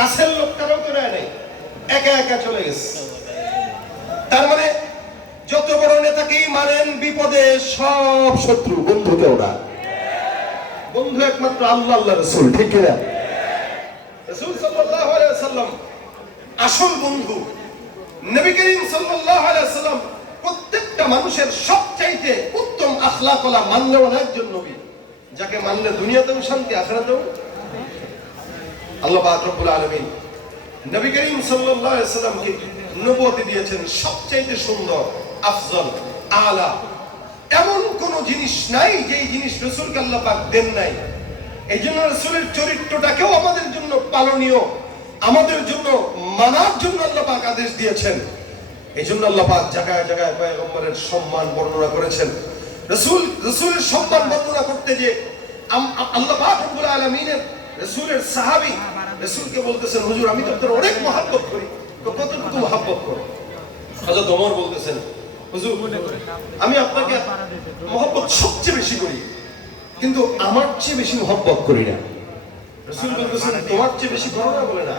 কাছের লোকটারও তো নেয় নাই। একা একা চলে গেছে। তার মানে যত বড় নেতাকেই মানেন বিপদে সব শত্রু, বন্ধু কেউ না। বন্ধু একমাত্র আল্লাহ আল্লাহ রসুল, ঠিক কিনা রসুল সাল্লাল্লাহু আসল বন্ধু। নবী করিম সাল্লাল্লাহু সাল্লাম প্রত্যেকটা মানুষের সবচাইতে উত্তম আখলাকওয়ালা মানলেওয়ালা একজন নবী, যাকে মানলে দুনিয়াতেও শান্তি, আখিরাতেও আল্লাহ পাক রব্বুল আলামিন নবী করিম সাল্লামকে নবুয়তি দিয়েছেন সবচাইতে সুন্দর, আফজল, আলা। এমন কোন জিনিস নাই যেই জিনিস রসুলকে আল্লাহ পাক দেন নাই। এই জন্য রসুলের চরিত্রটাকেও আমাদের জন্য পালনীয়, আমাদের জন্য মানার জন্য আল্লাহ পাক আদেশ দিয়েছেন। এই জন্য আল্লাহ পাক জায়গায় জায়গায় পয়গম্বরের সম্মান বর্ণনা করেছেন। রসুল, রসুলের সম্মান বর্ণনা করতে যে আল্লাহ পাক রব্বুল আলামিনের রসুলের সাহাবি, রসুলকে বলতেছেন, হুজুর, আমি তো আপনার অনেক মহাব্বত করি। তো কতটুকু মহাব্বত করো? হযরত ওমর বলতেছেন, হুজুর, আমি আপনাকে মহব্বত সবচেয়ে বেশি করি, কিন্তু আমার চেয়ে বেশি মহব্বত করি না। রসুল বলতেছেন, তোমার চেয়ে বেশি করো না, বলে না।